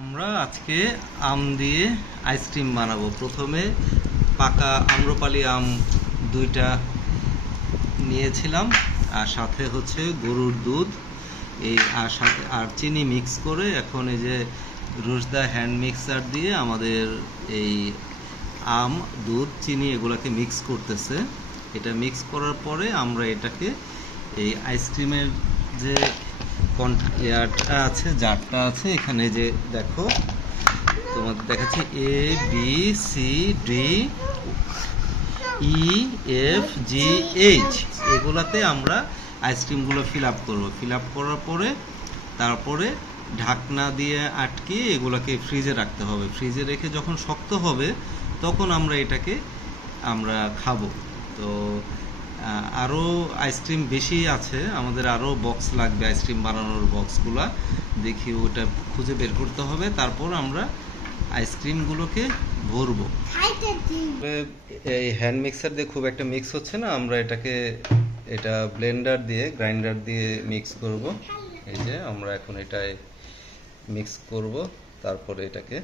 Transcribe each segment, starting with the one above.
আমরা আজকে আম দিয়ে আইসক্রিম বানাবো। প্রথমে পাকা আম্রপালি আম 2টা নিয়েছিলাম, আর সাথে হচ্ছে গরুর দুধ আর চিনি মিক্স করে এখন এই যে রুশদা হ্যান্ড মিক্সার দিয়ে আমাদের এই আম, দুধ, চিনি এগুলোকে মিক্স করতেছে। এটা মিক্স করার পরে আমরা এটাকে এই আইসক্রিমের যে ইয়ারটা আছে, জারটা আছে, এখানে যে দেখো তোমাদের দেখাচ্ছি ABCDEFGH, এগুলাতে আমরা আইসক্রিমগুলো ফিল আপ করবো। ফিল আপ করার পরে তারপরে ঢাকনা দিয়ে আটকে এগুলোকে ফ্রিজে রাখতে হবে। ফ্রিজে রেখে যখন শক্ত হবে তখন আমরা এটাকে খাবো। তো আরও আইসক্রিম বেশি আছে, আমাদের আরও বক্স লাগবে, আইসক্রিম বানানোর বক্সগুলা দেখি ওটা খুঁজে বের করতে হবে। তারপর আমরা আইসক্রিমগুলোকে ভরবো। এই হ্যান্ড মিক্সার দিয়ে খুব একটা মিক্স হচ্ছে না, আমরা এটা গ্রাইন্ডার দিয়ে মিক্স করব। এই যে আমরা এখন এটায় মিক্স করব, তারপরে এটাকে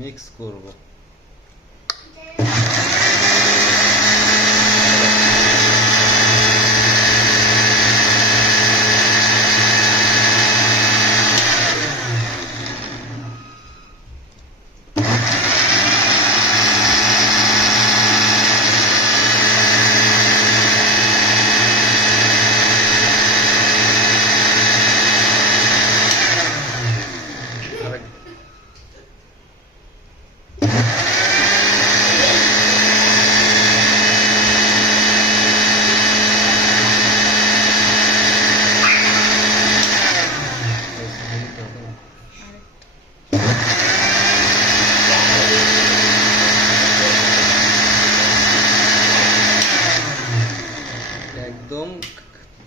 মিক্স করব। একদম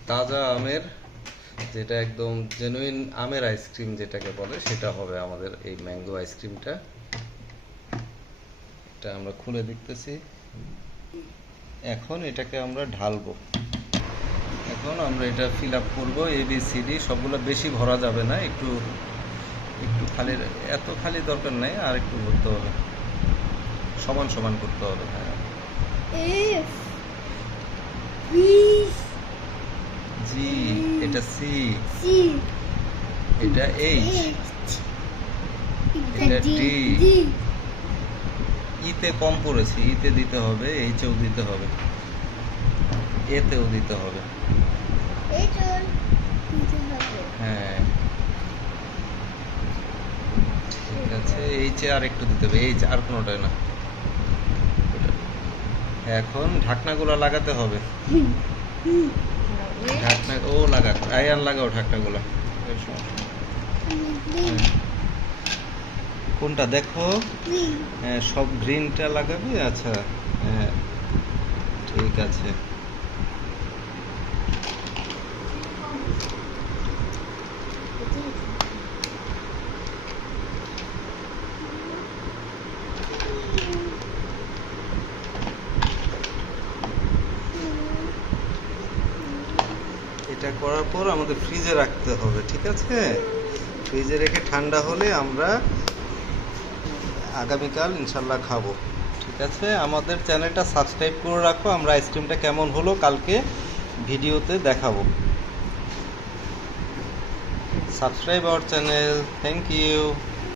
তাজা আমের, যেটা একদম জেনুইন আমের আইসক্রিম যেটাকে বলে, সেটা হবে আমাদের এই ম্যাঙ্গো আইসক্রিমটা। এটা আমরা খুলে দেখতেছি। এখন এটাকে আমরা ঢালবো। এখন আমরা এটা ফিল আপ করবো। ABCD সবগুলো বেশি ভরা যাবে না, একটু একটু খালি, এত খালি দরকার নেই, আর একটু ভরতে হবে, সমান সমান করতে হবে। হ্যাঁ, জি, এটা C, এটা H, এটা D, ইতে কম পড়েছে, ইতে দিতে হবে, এইচেও দিতে হবে, এতেও দিতে হবে। হ্যাঁ ঠিক আছে, এইচে আর একটু দিতে হবে, এইচ আর কোনোটাই না। এখন ঢাকনাগুলো লাগাতে হবে। ঢাকনা লাগাও ঢাকনাগুলো। কোনটা দেখো? হ্যাঁ, সব গ্রিনটা লাগাবে। আচ্ছা, হ্যাঁ ঠিক আছে। এটা করার পর আমাদের ফ্রিজে রাখতে হবে, ঠিক আছে? ফ্রিজে রেখে ঠান্ডা হলে আমরা আগামীকাল ইনশাল্লাহ খাবো, ঠিক আছে? আমাদের চ্যানেলটা সাবস্ক্রাইব করে রাখো। আমরা আইসক্রিমটা কেমন হলো কালকে ভিডিওতে দেখাবো। Subscribe our channel. Thank you.